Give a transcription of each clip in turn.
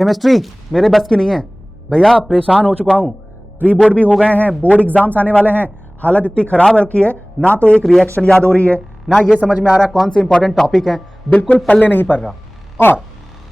Chemistry मेरे बस की नहीं है भैया, परेशान हो चुका हूँ। प्री बोर्ड भी हो गए हैं, बोर्ड एग्जाम्स आने वाले हैं, हालत इतनी खराब रखी है, ना तो एक रिएक्शन याद हो रही है, ना ये समझ में आ रहा कौन से इंपॉर्टेंट टॉपिक हैं, बिल्कुल पल्ले नहीं पड़ रहा। और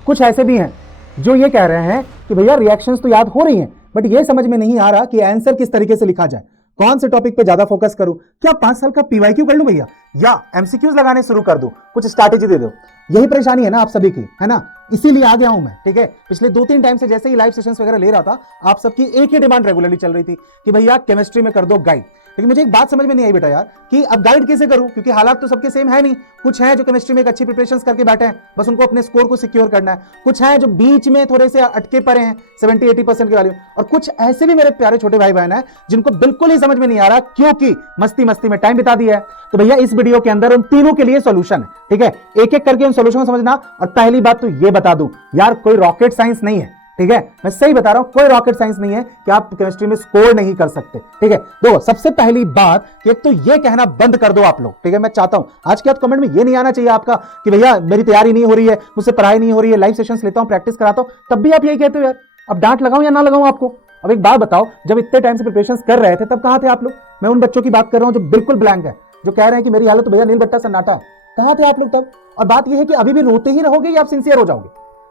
कुछ ऐसे भी हैं जो ये कह रहे हैं कि भैया रिएक्शंस तो याद हो रही हैं, बट ये समझ में नहीं आ रहा कि आंसर किस तरीके से लिखा जाए, कौन से टॉपिक पे ज्यादा फोकस करूं, क्या 5 साल का पीवाईक्यू कर लूं भैया, या एमसीक्यूज लगाने शुरू कर दूं, कुछ स्ट्रैटेजी दे दो। यही परेशानी है ना आप सभी की, है ना, इसीलिए आ गया हूं मैं। ठीक है, पिछले 2-3 टाइम से जैसे ही लाइव सेशंस वगैरह ले रहा था, आप सबकी एक ही डिमांड रेगुलरली चल रही थी कि भैया केमिस्ट्री में कर दो गाइड। लेकिन मुझे एक बात समझ में नहीं आई बेटा यार, कि अब गाइड कैसे करूं, क्योंकि हालात तो सबके सेम है नहीं। कुछ हैं जो केमिस्ट्री में एक अच्छी प्रिपरेशंस करके बैठे हैं, बस उनको अपने स्कोर को सिक्योर करना है। कुछ हैं जो बीच में थोड़े से अटके पड़े हैं 70-80% के वैल्यू, और कुछ ऐसे भी मेरे प्यारे छोटे भाई बहन हैं जिनको बिल्कुल ही समझ में नहीं आ रहा, क्योंकि मस्ती मस्ती में टाइम बिता दिया है। तो भैया इस वीडियो के अंदर उन तीनों के लिए सॉल्यूशन है। ठीक है, एक एक करके उन सॉल्यूशन को समझना। और पहली बात तो ये बता दूं यार, कोई रॉकेट साइंस नहीं है। ठीक है, मैं सही बता रहा हूं, कोई रॉकेट साइंस नहीं है कि आप केमिस्ट्री में स्कोर नहीं कर सकते। ठीक है, देखो सबसे पहली बात कि एक तो ये कहना बंद कर दो आप लोग। ठीक है, मैं चाहता हूं आज के बाद कमेंट में ये नहीं आना चाहिए आपका कि भैया मेरी तैयारी नहीं हो रही है, मुझसे पढ़ाई नहीं हो रही है, लाइव सेशंस लेता हूं, प्रैक्टिस कराता हूं, तब भी आप यही कहते हो यार। अब डांट लगाऊं या ना लगाऊं आपको? अब एक बात बताओ, जब इतने टाइम से प्रिपरेशंस कर रहे थे तब कहां थे आप लोग? मैं उन बच्चों की बात कर रहा हूं जो बिल्कुल ब्लैंक है, जो कह रहे हैं कि मेरी हालत तो भैया नील बट्टा सन्नाटा है। कहां थे आप लोग तब? और बात यह है कि अभी भी रोते ही रहोगे या आप सिंसियर हो जाओगे?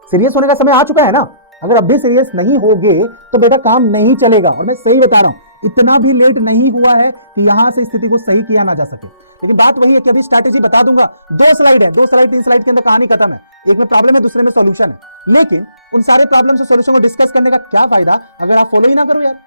सीरियस होने का समय आ चुका है ना। अगर अब भी सीरियस नहीं होगे तो बेटा काम नहीं चलेगा। और मैं सही बता रहा हूं, इतना भी लेट नहीं हुआ है कि यहां से स्थिति को सही किया ना जा सके। लेकिन बात वही है कि अभी स्ट्रैटेजी बता दूंगा। 2 स्लाइड है, 2 स्लाइड 3 स्लाइड के अंदर कहानी खत्म है। एक में प्रॉब्लम है, दूसरे में सॉल्यूशन है। लेकिन उन सारे प्रॉब्लम से सॉल्यूशन को डिस्कस करने का क्या फायदा अगर आप फॉलो ही ना करो यार।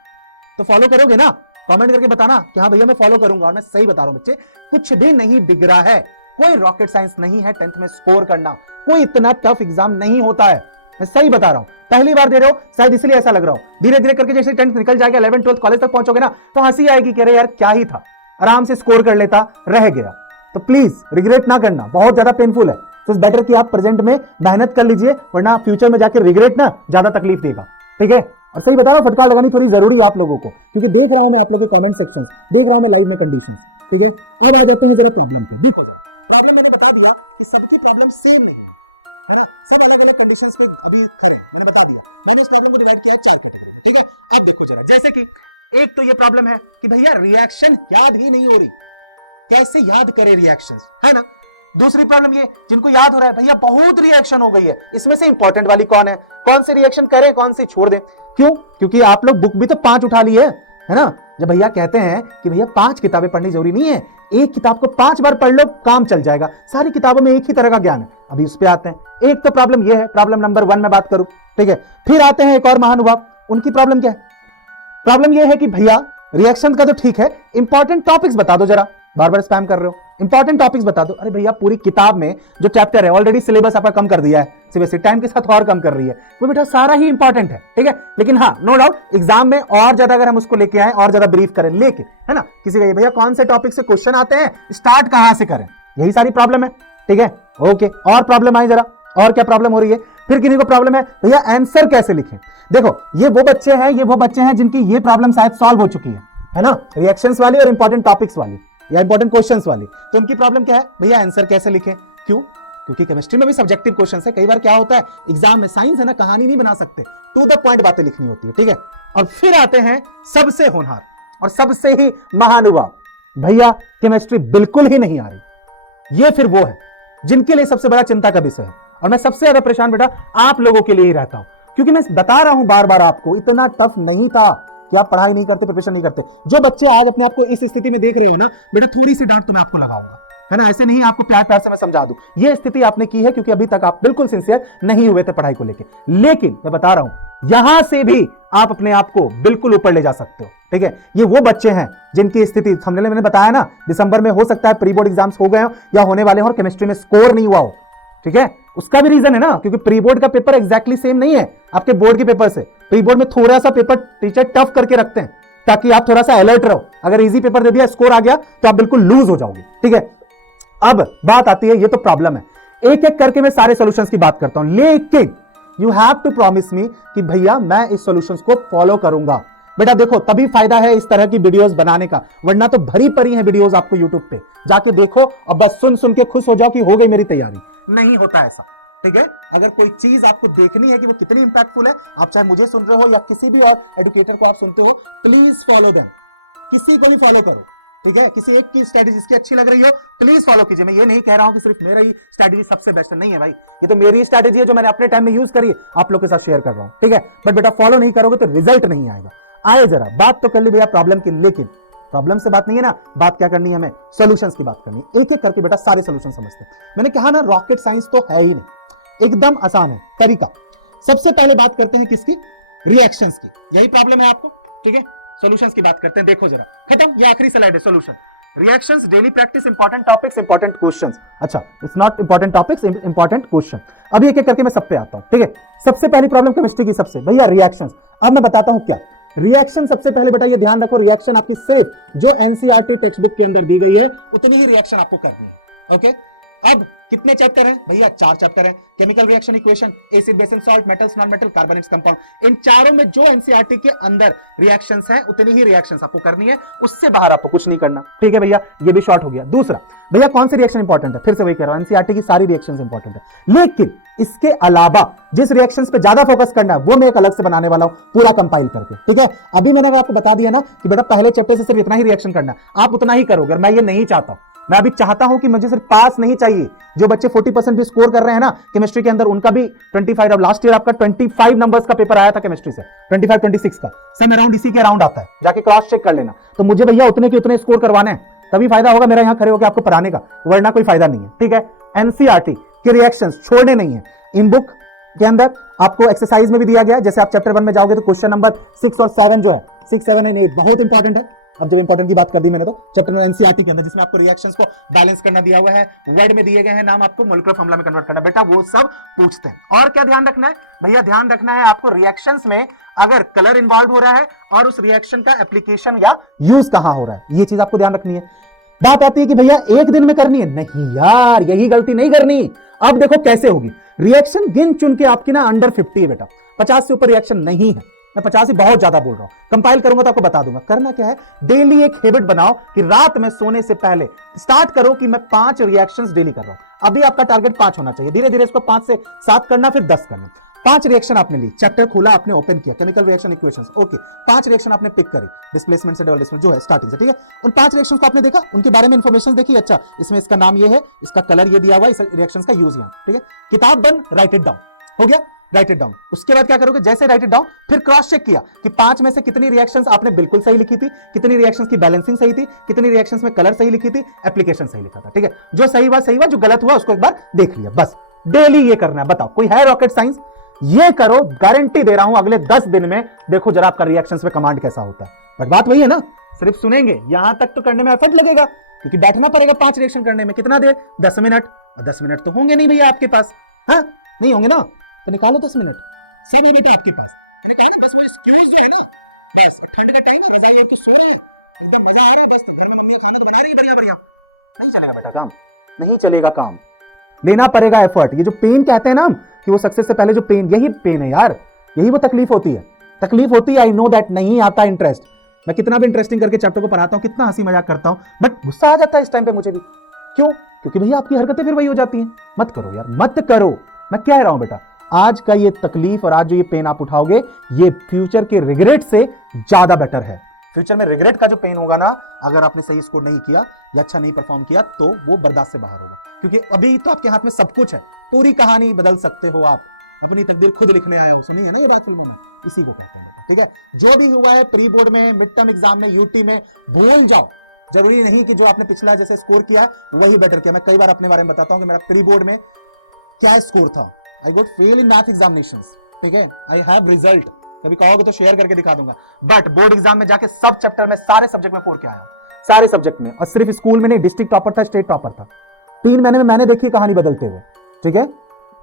तो फॉलो करोगे ना, कमेंट करके बताना कि हाँ भैया मैं फॉलो करूंगा। और मैं सही बता रहा हूं बच्चे, कुछ भी नहीं बिगड़ा है, कोई रॉकेट साइंस नहीं है 10th में स्कोर करना, कोई इतना टफ एग्जाम नहीं होता है। मैं सही बता रहा हूं, पहली बार दे रहे हो शायद इसलिए ऐसा लग रहा हो। धीरे धीरे करके जैसे 10th निकल जाएगा, 11th 12th कॉलेज तक पहुंचोगे ना, तो हंसी आएगी कि अरे यार क्या ही था, आराम से स्कोर कर लेता, रह गया। तो प्लीज रिग्रेट ना करना, बहुत ज्यादा पेनफुल है। तो इट्स बेटर कि आप प्रेजेंट में मेहनत कर लीजिए, वरना फ्यूचर में जाकर रिग्रेट ना ज्यादा तकलीफ देगा। ठीक है, और सही बता रहा हूं, फटकार लगानी थोड़ी जरूरी है आप लोगों को, क्योंकि देख रहा हूं मैं आप लोगों के कमेंट सेक्शंस, देख रहा हूं मैं लाइव में कंडीशंस। ठीक है, अब आ जाते हैं जरा प्रॉब्लम पे। देखो जरा, प्रॉब्लम मैंने बता दिया कि सबकी प्रॉब्लम सेम नहीं है ना, सब अलग अलग कंडीशंस पे अभी खड़े हैं, मैंने बता दिया। मैंने इस प्रॉब्लम को डिवाइड किया है 4 कैटेगरी में। ठीक है, अब देखो जरा, जैसे कि एक तो ये प्रॉब्लम है कि भैया रिएक्शन याद ही नहीं हो रही, कैसे याद करें रिएक्शंस, है ना। दूसरी प्रॉब्लम ये, जिनको याद हो रहा है भैया बहुत रिएक्शन हो गई है, इसमें से इंपॉर्टेंट वाली कौन है, कौन सी रिएक्शन करें, कौन सी छोड़ दें। क्यों? क्योंकि आप लोग बुक भी तो 5 उठा ली है ना। जब भैया कहते हैं कि भैया 5 किताबें पढ़नी जरूरी नहीं है, एक किताब को 5 बार पढ़ लो काम चल जाएगा, सारी किताबों में एक ही तरह का ज्ञान है। अभी उस पे आते हैं। एक तो प्रॉब्लम ये है, प्रॉब्लम नंबर 1 में बात करूं। ठीक है, फिर आते हैं एक और महानुभाव, उनकी प्रॉब्लम क्या है? प्रॉब्लम ये है कि भैया रिएक्शन का तो ठीक है, इंपॉर्टेंट टॉपिक्स बता दो जरा, बार बार स्पैम कर रहे हो, इंपॉर्टेंट टॉपिक्स बता दो। अरे भैया पूरी किताब में जो चैप्टर है ऑलरेडी सिलेबस आपका कम कर दिया है, सीबीएसई टाइम के साथ और कम कर रही है, वो बेटा सारा ही इंपॉर्टेंट है। ठीक है, लेकिन हाँ नो डाउट एग्जाम में और ज्यादा अगर हम उसको लेके आए, और ज्यादा ब्रीफ करें, लेकिन है ना, किसी का ये भैया कौन से टॉपिक से क्वेश्चन आते हैं, स्टार्ट कहां से करें, यही सारी प्रॉब्लम है। ठीक है, ओके, और प्रॉब्लम आई जरा, और क्या प्रॉब्लम हो रही है? फिर किन्हीं को प्रॉब्लम है भैया आंसर कैसे लिखें। देखो ये वो बच्चे हैं जिनकी ये प्रॉब्लम शायद सॉल्व हो चुकी है ना, रिएक्शंस वाली और इंपॉर्टेंट टॉपिक्स वाली या इंपॉर्टेंट क्वेश्चंस वाली। तो उनकी प्रॉब्लम क्या है भैया, आंसर कैसे लिखें। क्यों? क्योंकि केमिस्ट्री में भी सब्जेक्टिव क्वेश्चंस है। कई बार क्या होता है एग्जाम में, साइंस है ना, कहानी नहीं बना सकते, टू द पॉइंट बातें लिखनी होती है। ठीक है, और फिर आते हैं सबसे होनहार और सबसे ही महानुभाव, भैया केमिस्ट्री बिल्कुल ही नहीं आ रही। ये फिर वो है जिनके लिए सबसे बड़ा चिंता का विषय है। और मैं सबसे ज्यादा परेशान बेटा आप लोगों के लिए ही रहता हूं, क्योंकि मैं बता रहा हूं बार बार आपको, इतना टफ नहीं था कि आप पढ़ाई नहीं करते, प्रिपरेशन नहीं करते। जो बच्चे आज अपने आप को इस स्थिति में देख रहे हो ना बेटा, थोड़ी सी डांट तो मैं आपको लगाऊंगा, है ना। ऐसे नहीं आपको प्यार प्यार से मैं समझा दूं, ये स्थिति आपने की है क्योंकि अभी तक आप बिल्कुल सिंसियर नहीं हुए थे पढ़ाई को लेकर। लेकिन मैं बता रहा हूं यहां से भी आप अपने आप को बिल्कुल ऊपर ले जा सकते हो। ठीक है, ये वो बच्चे हैं जिनकी स्थिति हमने मैंने बताया ना, दिसंबर में हो सकता है प्री बोर्ड एग्जाम्स हो गए हो या होने वाले हो और केमिस्ट्री में स्कोर नहीं हुआ हो। ठीक है, उसका भी रीजन है ना, क्योंकि प्री बोर्ड का पेपर एग्जैक्टली सेम नहीं है आपके बोर्ड के पेपर से। प्री बोर्ड में थोड़ा सा पेपर टीचर टफ करके रखते हैं ताकि आप थोड़ा सा अलर्ट रहो। अगर इजी पेपर दे दिया, स्कोर आ गया, तो आप बिल्कुल लूज हो जाओगे। ठीक है, अब बात आती है, ये तो प्रॉब्लम है, एक एक करके मैं सारे सॉल्यूशंस की बात करता हूं। लेकिन you have to promise me कि भैया मैं इस सॉल्यूशंस को फॉलो करूंगा। बेटा देखो तभी फायदा है इस तरह की वीडियोस बनाने का, वरना तो भरी पड़ी है वीडियोस आपको यूट्यूब पे, जाके देखो और बस सुन सुन के खुश हो जाओ कि हो गई मेरी तैयारी। नहीं होता ऐसा। ठीक है। अगर कोई चीज आपको देखनी है कि वो कितनी इंपैक्टफुल है, आप चाहे मुझे सुन रहे हो या किसी भी और एडुकेटर को आप सुनते हो, प्लीज फॉलो देम। किसी को भी फॉलो करो, ठीक है। किसी एक की स्ट्रेटेजी जिसकी अच्छी लग रही हो प्लीज फॉलो कीजिए। मैं ये नहीं कह रहा हूं कि सिर्फ मेरा ही स्ट्रेटेजी सबसे बेस्ट है, नहीं है भाई, ये तो मेरी स्ट्रेटेजी है जो मैंने अपने टाइम में यूज करी, आप लोग के साथ शेयर कर रहा हूं, ठीक है। बट बेटा फॉलो नहीं करोगे तो रिजल्ट नहीं आएगा। आए जरा बात तो कर ली भैया प्रॉब्लम की, लेकिन प्रॉब्लम से बात नहीं है ना, बात क्या करनी है, हमें सॉल्यूशंस की बात करनी है। एक एक करके बेटा सारे सॉल्यूशन समझते हैं। मैंने कहा ना रॉकेट साइंस तो है ही नहीं, एकदम आसान है तरीका। सबसे पहले बात करते हैं किसकी, रिएक्शंस की। यही प्रॉब्लम है आपको, ठीक है। सॉल्यूशंस की बात करते हैं, देखो जरा, खत्म, ये आखिरी स्लाइड है, solution. Reactions, daily practice, important topics, important questions. अच्छा, it's not important topics, important question. अभी एक एक करके मैं सब पे आता हूं, ठीक है। सबसे पहली प्रॉब्लम केमिस्ट्री की, सबसे भैया रिएक्शंस। अब मैं बताता हूं क्या रिएक्शन। सबसे पहले बेटा ये ध्यान रखो, रिएक्शन आपकी सिर्फ जो एनसीईआरटी टेक्स्ट बुक के अंदर दी गई है उतनी ही रिएक्शन आपको करनी है, ओके। अब कितने चैप्टर हैं भैया, 4 चैप्टर हैं। Chemical reaction equation, acid base and salt, metals non metal, carbonates compound. इन चारों में जो एनसीईआरटी के अंदर रिएक्शंस हैं उतनी ही रिएक्शंस आपको करनी है, उससे बाहर आपको कुछ नहीं करना, ठीक है भैया। ये भी शॉर्ट हो गया। दूसरा भैया कौन सी रिएक्शन इंपॉर्टेंट है, फिर से वही कह रहा हूं, एनसीईआरटी की सारी रिएक्शंस इंपॉर्टेंट है, लेकिन इसके अलावा जिस रिएक्शंस पे ज्यादा फोकस करना है वो मैं एक अलग से बनाने वाला हूं पूरा कंपाइल करके, ठीक है। अभी मैंने अगर आपको बता दिया ना कि बेटा पहले चैप्टर से सिर्फ इतना ही रिएक्शन करना है, आप उतना ही करोगे। मैं ये नहीं चाहता हूं, मैं अभी चाहता हूं कि मुझे सिर्फ पास नहीं चाहिए। जो बच्चे 40% भी स्कोर कर रहे हैं ना केमिस्ट्री के अंदर, उनका भी 25, अब लास्ट ईयर आपका 25 नंबर्स का पेपर आया था केमिस्ट्री से, 25-26 का, सब अराउंड इसी के अराउंड आता है, जाके क्रॉस चेक कर लेना। तो मुझे भैया उतने के उतने स्कोर करवाने हैं, तभी फायदा होगा मेरा यहां खड़े होकर आपको पढ़ाने का, वरना कोई फायदा नहीं है, ठीक है। एनसीईआरटी के रिएक्शंस छोड़ने नहीं है। इन बुक के अंदर आपको एक्सरसाइज में भी दिया गया है, जैसे आप चैप्टर 1 में जाओगे तो क्वेश्चन नंबर 6 और 7 जो है, 6, 7 एंड 8 बहुत इंपॉर्टेंट है। अब जब इंपॉर्टेंट की बात कर दी मैंने, तो चैप्टर में एनसीईआरटी के अंदर जिसमें आपको रिएक्शंस को बैलेंस करना दिया हुआ है, वर्ड में दिए गए हैं नाम, आपको मॉलिक्यूलर फॉर्मूला में कन्वर्ट करना, बेटा वो सब पूछते हैं। और क्या ध्यान रखना है भैया, ध्यान रखना है आपको रिएक्शंस में अगर कलर इन्वॉल्व हो रहा है और उस रिएक्शन का एप्लीकेशन या यूज कहां हो रहा है, ये चीज आपको ध्यान रखनी है। बात आती है कि भैया एक दिन में करनी है, नहीं यार यही गलती नहीं करनी। अब देखो कैसे होगी रिएक्शन, गिन चुन के आपकी ना अंडर 50 है बेटा, 50 से ऊपर रिएक्शन नहीं है। मैं 50 ही बहुत ज्यादा बोल रहा हूं, कंपाइल करूंगा तो आपको बता दूंगा। करना क्या है, डेली एक हैबिट बनाओ कि रात में सोने से पहले स्टार्ट करो कि मैं 5 रिएक्शंस डेली कर रहा हूं। अभी आपका टारगेट 5 होना चाहिए, धीरे धीरे इसको 5 से 7 करना, फिर 10 करना। 5 रिएक्शन आपने ली, चैप्टर खोला, आपने ओपन किया, chemical reaction equations, okay. 5 reaction आपने पिक करी, डिस्प्लेसमेंट से डबल डिस्प्लेसमेंट जो है स्टार्टिंग से, ठीक है। उन 5 रिएक्शंस को आपने देखा, उनके बारे में इंफॉर्मेशन देखी, अच्छा इसमें इसका नाम ये है, इसका कलर ये दिया हुआ है, इस रिएक्शंस का यूज यहां, ठीक है। किताब बंद, राइट इट डाउन, हो गया, राइट इट डाउन। उसके बाद क्या करोगे, जैसे राइट इट डाउन फिर क्रॉस चेक किया कि 5 में से कितनी रिएक्शंस आपने बिल्कुल सही लिखी थी, कितनी रिएक्शंस की बैलेंसिंग सही थी, कितनी रिएक्शंस में कलर सही लिखी थी, एप्लीकेशन सही लिखा था, ठीक है। जो सही हुआ सही हुआ, जो गलत हुआ उसको एक बार देख लिया, बस डेली ये करना है। बताओ कोई है रॉकेट साइंस, ये करो, गारंटी दे रहा हूं अगले 10 दिन में देखो जरा आपका रिएक्शंस में कमांड कैसा होता है। बट बात वही है ना, सिर्फ सुनेंगे, यहां तक तो करने में एफर्ट लगेगा, क्योंकि बैठना पड़ेगा 5 रिएक्शन करने में, कितना देर, 10 मिनट। और 10 मिनट तो होंगे नहीं भैया आपके पास, हाँ नहीं होंगे ना, तो निकालो 10 मिनट, सब है बेटा आपके पास। मैंने कहा ना बस वो एक्सक्यूज जो है ना, बस, और ठंड का टाइम है, रजाई ओढ़ के सो रहे हैं, एकदम मजा आ रहा है, बस घर में मम्मियां खाना तो बना रही है बढ़िया बढ़िया, नहीं चलेगा बेटा काम, नहीं चलेगा काम, लेना पड़ेगा एफर्ट। ये जो पेन कहते हैं ना हम कि वो सक्सेस से पहले जो पेन, यही पेन है यार, यही वो तकलीफ होती है, तकलीफ होती है। आई नो दैट नहीं आता इंटरेस्ट, मैं कितना भी इंटरेस्टिंग करके चैप्टर को पढ़ाता हूं, कितना हंसी मजाक करता हूं, बट गुस्सा आ जाता है इस टाइम पे मुझे भी। क्यों? क्योंकि भैया आपकी हरकतें फिर वही हो जाती हैं। मत करो यार, मत करो, मैं कह रहा हूं बेटा, आज का ये तकलीफ और आज जो ये पेन आप उठाओगे, ये फ्यूचर के रिग्रेट से ज्यादा बेटर है। फ्यूचर में रिग्रेट का जो पेन होगा ना, अगर आपने सही स्कोर नहीं किया या अच्छा नहीं परफॉर्म किया, तो वो बर्दाश्त से बाहर होगा, क्योंकि अभी तो आपके हाथ में सब कुछ है, पूरी कहानी बदल सकते हो आप, अपनी तकदीर खुद लिखने आया हो। सुनी है ना ये बात फिल्मों में, इसी को कहते हैं बेटा, ठीक है। जो भी हुआ है प्री बोर्ड में, मिड टर्म एग्जाम में, यूटी में, भूल जाओ। जरूरी नहीं कि जो आपने पिछला जैसे स्कोर किया है वही बेटर किया। मैं कई बार अपने बारे में बताता हूं कि मेरा प्री बोर्ड में क्या स्कोर था। आई गोट फेल इन मैथ एग्जामिनेशंस, ठीक है, आई हैव रिजल्ट, कभी कहोगे तो शेयर करके दिखा दूंगा। बट बोर्ड एग्जाम में जाके सब चैप्टर में, सारे सब्जेक्ट में 4 के आया, सारे सब्जेक्ट में, और सिर्फ स्कूल में नहीं, डिस्ट्रिक्ट टॉपर था, स्टेट टॉपर था। 3 महीने में मैंने देखी कहानी बदलते हुए, ठीक है,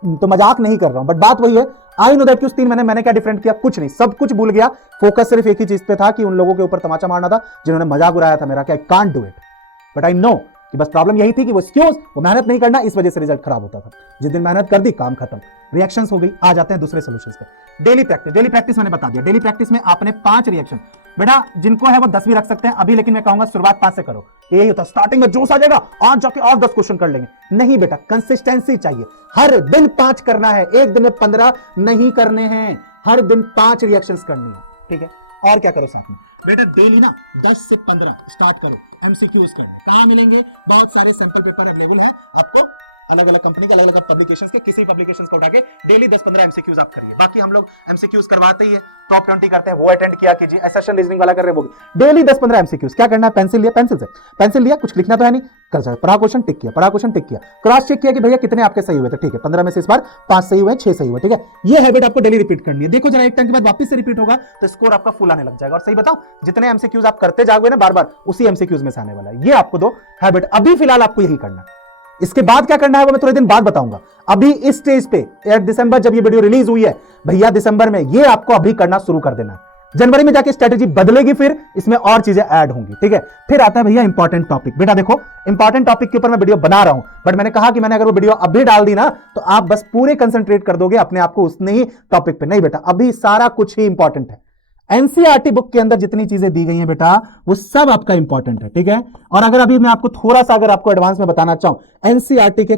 तो मजाक नहीं कर रहा हूं, बट बात वही है। आई नो दैट कि उस 3 महीने मैंने क्या डिफरेंट किया, कुछ नहीं, सब कुछ भूल गया, फोकस सिर्फ एक ही चीज पे था कि उन लोगों के ऊपर तमाचा मारना था जिन्होंने मजाक उड़ाया था मेरा कि I can't do it. But I know कि बस प्रॉब्लम यही थी कि वो एक्सक्यूज, वो मेहनत नहीं करना, इस वजह से रिजल्ट खराब होता था। जिस दिन मेहनत कर दी, काम खत्म, रिएक्शंस हो गई। आ जाते हैं दूसरे सॉल्यूशंस पे। डेली प्रैक्टिस, डेली प्रैक्टिस मैंने बता दिया। डेली प्रैक्टिस में आपने 5 रिएक्शन, बेटा जिनको है वो 10 भी रख सकते हैं अभी, लेकिन मैं कहूंगा शुरुआत 5 से करो। यही होता है, स्टार्टिंग में जोश आ जाएगा, आज जाके और 10 क्वेश्चन कर लेंगे। नहीं बेटा, कंसिस्टेंसी चाहिए, हर दिन 5 करना है, एक दिन में 15 नहीं करने हैं, हर दिन 5 रिएक्शंस करनी है, ठीक है। और क्या करो साथ में बेटा, डेली ना 10 से 15 स्टार्ट करो एमसीक्यूज करने। कहां मिलेंगे? बहुत सारे सैंपल पेपर अवेलेबल है आपको, अलग अलग कंपनी के, अलग अलग पब्लिकेशंस के, किसी पब्लिकेशंस का उठा के डेली 10-15 एमसीक्यूज आप करिए। बाकी हम लोग एमसीक्यूज करवाते ही है, टॉप 20 करते हैं, वो अटेंड किया कीजिए, एसेशन रीजनिंग वाला कर रहे हैं वो डेली 10-15 एमसीक्यूज। क्या करना है? पेंसिल लिया, पेंसिल लिया, कुछ लिखना तो है नहीं, कर सकते, पढ़ा क्वेश्चन टिक किया, पढ़ा क्वेश्चन टिक किया, क्रॉस चेक किया कि भैया कितने आपके सही हुए थे, ठीक है, 15 में से इस बार 5 सही हुए, 6 सही हुए, ठीक है। ये हैबिट आपको डेली रिपीट करनी है। देखो जरा एक टाइम के बाद वापस से रिपीट होगा तो स्कोर आपका फुल आने लग जाएगा। और सही बताओ, जितने एमसीक्यूज आप करते जाओगे ना बार बार, उसी एमसीक्यूज में से आने वाला है। ये आपको दो हैबिट, अभी फिलहाल आपको यही करना है। इसके बाद क्या करना है वो मैं थोड़े दिन बाद बताऊंगा। अभी इस स्टेज पे दिसंबर जब ये वीडियो रिलीज हुई है भैया, दिसंबर में ये आपको अभी करना शुरू कर देना है। जनवरी में जाके स्ट्रेटेजी बदलेगी, फिर इसमें और चीजें ऐड होंगी, ठीक है। फिर आता है भैया इंपॉर्टेंट टॉपिक। बेटा देखो, इंपॉर्टेंट टॉपिक के ऊपर मैं वीडियो बना रहा हूं, बट मैंने कहा कि मैंने अगर वो वीडियो अभी डाल दी ना तो आप बस पूरे कंसंट्रेट कर दोगे अपने आप को उसने ही टॉपिक पे। नहीं बेटा, अभी सारा कुछ ही इंपॉर्टेंट है। एनसीईआरटी बुक के अंदर जितनी चीजें दी गई हैं बेटा, वो सब आपका इंपॉर्टेंट है, ठीक है। और अगर अभी मैं आपको थोड़ा सा अगर आपको एडवांस में बताना चाहूं, एनसीईआरटी के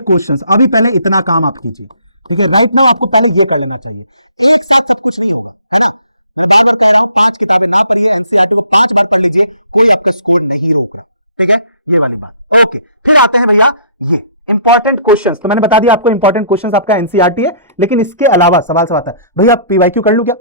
क्वेश्चंस अभी पहले इतना काम आप कीजिए, ठीक है। राइट नाउ आपको पहले ये कर लेना चाहिए, एक साथ सब कुछ नहीं होगा, है ना। मैं बार बार कह रहा हूं, 5 किताबें ना पढ़िए, एनसीईआरटी को 5 बार पढ़ लीजिए, कोई आपका स्कोर नहीं रोक रहा, ठीक है। ये वाली बात, ओके। फिर आते हैं भैया ये इंपॉर्टेंट क्वेश्चंस। तो मैंने बता दिया आपको इंपॉर्टेंट क्वेश्चंस आपका एनसीईआरटी है, लेकिन इसके अलावा सवाल आता है भैया पीवाईक्यू कर लूं क्या,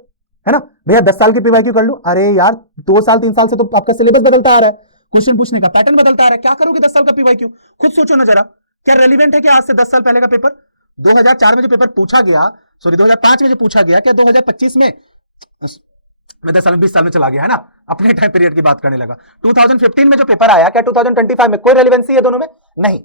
है ना भैया, 10 साल की पीवाईक्यू कर लूं। अरे यार 2 साल 3 साल से तो आपका सिलेबस बदलता आ रहा है, क्वेश्चन पूछने का पैटर्न बदलता आ रहा है, क्या करोगे 10 साल का पीवाईक्यू? खुद सोचो ना जरा, क्या रेलिवेंट है कि आज से 10 साल पहले का पेपर? 2004 में जो पेपर पूछा गया, सॉरी 2005 में जो पूछा गया, क्या 2025 में, मैं 10 साल में 20 साल में चला गया, है ना, अपने टाइम पीरियड की बात करने लगा। 2015 में जो पेपर आया, क्या 2025 में? कोई रेलिवेंसी है दोनों में? नहीं।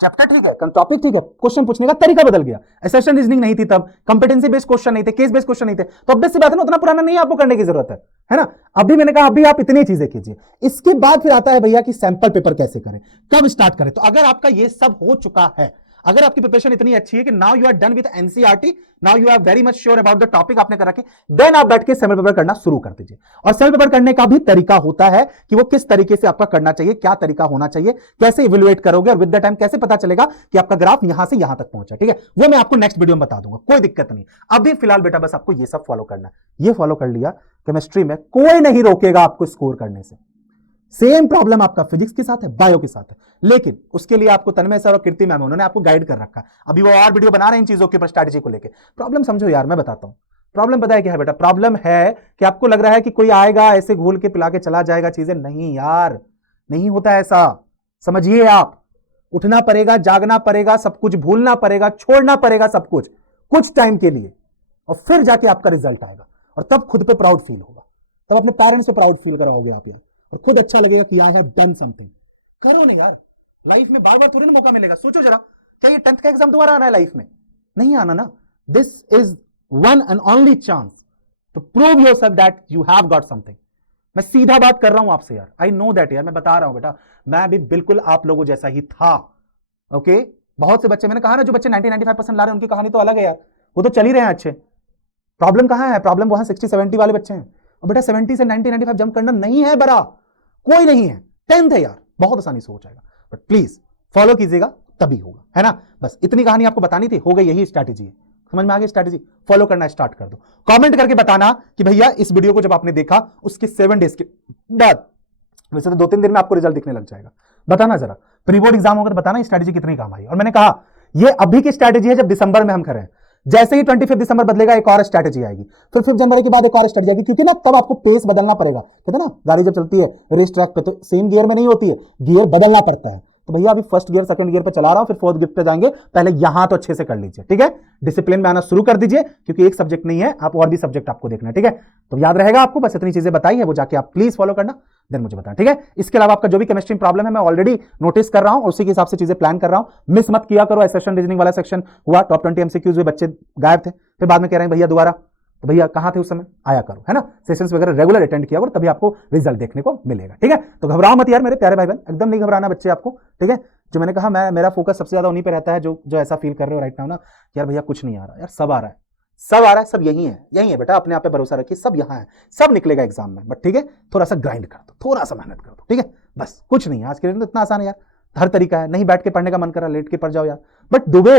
चैप्टर ठीक है, टॉपिक ठीक है, क्वेश्चन पूछने का तरीका बदल गया। एसेशन रीजनिंग नहीं थी तब, कंपेटेंसी बेस्ड क्वेश्चन नहीं थे, केस बेस्ड क्वेश्चन नहीं थे, तो ऑब्वियस सी बात है ना, उतना पुराना नहीं आपको करने की जरूरत है ना। अभी मैंने कहा अभी आप इतनी चीजें कीजिए। इसके बाद फिर आता है भैया कि सैंपल पेपर कैसे करें, कब स्टार्ट करें। तो अगर आपका ये सब हो चुका है, अगर आपकी प्रिपरेशन इतनी अच्छी है कि now you are done with NCERT, now you are very much sure about the topic आपने कर रखी, देन आप बैठ के सैंपल पेपर करना शुरू कर दीजिए। और सैंपल पेपर करने का भी तरीका होता है कि वो किस तरीके से आपका करना चाहिए, क्या तरीका होना चाहिए, कैसे इवेल्युएट करोगे, और विद द टाइम कैसे पता चलेगा कि आपका ग्राफ यहां से यहां तक पहुंचा, ठीक है। वो मैं आपको नेक्स्ट वीडियो में बता दूंगा, कोई दिक्कत नहीं। अभी फिलहाल बेटा बस आपको ये सब फॉलो करना है। ये फॉलो कर लिया, केमिस्ट्री में कोई नहीं रोकेगा आपको स्कोर करने से। सेम प्रॉब्लम आपका फिजिक्स के साथ है, बायो के साथ है, लेकिन उसके लिए आपको तन्मय सर और कीर्ति मैम उन्होंने आपको गाइड कर रखा है। अभी वो और वीडियो बना रहे हैं इन चीजों के ऊपर, स्ट्रैटेजी को लेकर। प्रॉब्लम समझो यार, मैं बताता हूं प्रॉब्लम पता है क्या है बेटा। प्रॉब्लम है कि आपको लग रहा है कि कोई आएगा ऐसे घोल के पिला के चला जाएगा चीजें। नहीं यार, नहीं होता ऐसा, समझिए आप। उठना पड़ेगा, जागना पड़ेगा, सब कुछ भूलना पड़ेगा, छोड़ना पड़ेगा सब कुछ, कुछ टाइम के लिए, और फिर जाके आपका रिजल्ट आएगा। और तब खुद पे प्राउड फील होगा, तब अपने पेरेंट्स पे प्राउड फील कराओगे आप यार, और खुद अच्छा लगेगा कि आई हैव डन समथिंग। करो नहीं यार, लाइफ में बार बार थोड़ी ना मौका मिलेगा। सोचो जरा, क्या ये 10th का एग्जाम दोबारा आना है लाइफ में? नहीं आना ना। This is one and only chance to prove yourself that you have got something. मैं सीधा बात कर रहा हूं आपसे यार, आई नो दैट यार, मैं बता रहा हूं बेटा, मैं भी बिल्कुल आप लोगों जैसा ही था। ओके, बहुत से बच्चे, मैंने कहा ना, जो बच्चे 90-95% ला रहे हैं उनकी कहानी तो अलग है यार, वो तो चल ही रहे हैं अच्छे। प्रॉब्लम कहां है? प्रॉब्लम वहां 60-70 वाले बच्चे हैं। और बेटा 70 से 90-95 जंप करना नहीं है बड़ा, कोई नहीं है, 10th है यार, बहुत आसानी से हो जाएगा। बट प्लीज फॉलो कीजिएगा, तभी होगा, है ना। बस इतनी कहानी आपको बतानी थी, हो गई, यही स्ट्रैटेजी है। समझ में आ गई स्ट्रैटेजी? फॉलो करना स्टार्ट कर दो। कमेंट करके बताना कि भैया इस वीडियो को जब आपने देखा उसके 7 डेज के बाद, वैसे तो 2-3 दिन में आपको रिजल्ट दिखने लग जाएगा, बताना जरा। प्री बोर्ड एग्जाम होगा तो बताना स्ट्रैटेजी कितनी काम आई। और मैंने कहा ये अभी की स्ट्रैटेजी है, जब दिसंबर में हम करें, जैसे ही 25 दिसंबर बदलेगा एक और स्ट्रैटेजी आएगी, फिर 5 जनवरी के बाद एक और स्ट्रैटेजी आएगी, क्योंकि ना तब आपको पेस बदलना पड़ेगा। कहते हैं ना, गाड़ी जब चलती है रेस ट्रैक पे तो सेम गियर में नहीं होती है, गियर बदलना पड़ता है। तो भैया अभी फर्स्ट गियर सेकंड गियर पे चला रहा हूं, फिर 4th गियर पे जाएंगे, पहले यहां तो अच्छे से कर लीजिए, ठीक है। डिसिप्लिन में आना शुरू कर दीजिए, क्योंकि एक सब्जेक्ट नहीं है, आप और भी सब्जेक्ट आपको देखना है, ठीक है। तो याद रहेगा आपको, बस इतनी चीजें बताई है, वो जाके आप प्लीज फॉलो करना, देन मुझे बताना, ठीक है। इसके अलावा आपका जो भी केमिस्ट्री में प्रॉब्लम है मैं ऑलरेडी नोटिस कर रहा हूं, उसी के हिसाब से चीजें प्लान कर रहा हूं। मिस मत किया करो। एसेशन रीजनिंग वाला सेक्शन हुआ, टॉप 20 एमसीक्यूज हुए, बच्चे गायब थे, फिर बाद में कह रहे हैं भैया दोबारा, तो भैया कहां थे उस समय? आया करो, है ना, सेशंस वगैरह रेगुलर अटेंड किया करो, तभी आपको रिजल्ट देखने को मिलेगा, ठीक है। तो घबराओ मत यार मेरे प्यारे भाई बहन, एकदम नहीं घबराना बच्चे आपको, ठीक है। जो मैंने कहा, मेरा फोकस सबसे ज्यादा उन्हीं पे रहता है जो ऐसा फील कर रहे हो राइट नाउ ना, यार भैया कुछ नहीं आ रहा, यार सब आ रहा है, सब आ रहा है, सब यही है बेटा, अपने आप पे भरोसा रखिए, सब यहाँ है, सब निकलेगा एग्जाम में। बट ठीक है, थोड़ा सा ग्राइंड कर दो, थोड़ा सा मेहनत कर दो, ठीक है, बस कुछ नहीं है। आज के दिन तो इतना आसान है यार, हर तरीका है। नहीं बैठ के पढ़ने का मन कर रहा, लेट के पढ़ जाओ यार, बट डूबे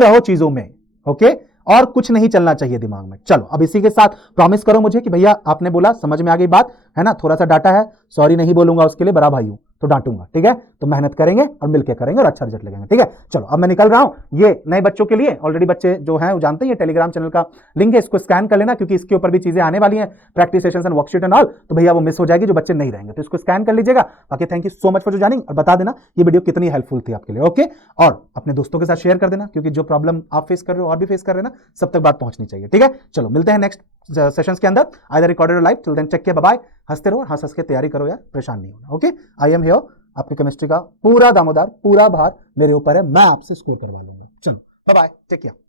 रहो चीजों में, ओके। और कुछ नहीं चलना चाहिए दिमाग में। चलो अब इसी के साथ प्रॉमिस करो मुझे कि भैया आपने बोला, समझ में आ गई बात, है ना, थोड़ा सा डाटा है, सॉरी नहीं बोलूंगा उसके लिए, बड़ा भाई हूं तो डांटूंगा, ठीक है। तो मेहनत करेंगे और मिलकर करेंगे और अच्छा रिजल्ट लेंगे, ठीक है। चलो अब मैं निकल रहा हूं। ये नए बच्चों के लिए, ऑलरेडी बच्चे जो हैं वो जानते हैं, ये टेलीग्राम चैनल का लिंक है, इसको स्कैन कर लेना, क्योंकि इसके ऊपर भी चीजें आने वाली हैं, practice sessions and worksheet and all, तो भैया वो मिस हो जाएगी जो बच्चे नहीं रहेंगे, तो इसको स्कैन कर लीजिएगा। बाकी thank you so much for joining, और बता देना ये वीडियो कितनी हेल्पफुल थी आपके लिए, ओके। और अपने दोस्तों के साथ शेयर कर देना, क्योंकि जो प्रॉब्लम आप फेस कर रहे हो और भी फेस कर रहे हैं ना, सब तक बात पहुंचनी चाहिए, ठीक है। चलो मिलते हैं नेक्स्ट सेशंस के अंदर, आइदर रिकॉर्डेड और live. Till then take care, bye bye, हंसते रहो, हंस के तैयारी करो यार, परेशान नहीं होना, ओके। आई एम हियर, आपकी केमिस्ट्री का पूरा दामोदार, पूरा भार मेरे ऊपर है, मैं आपसे स्कोर करवा लूंगा। चलो बाय बाय, टेक केयर।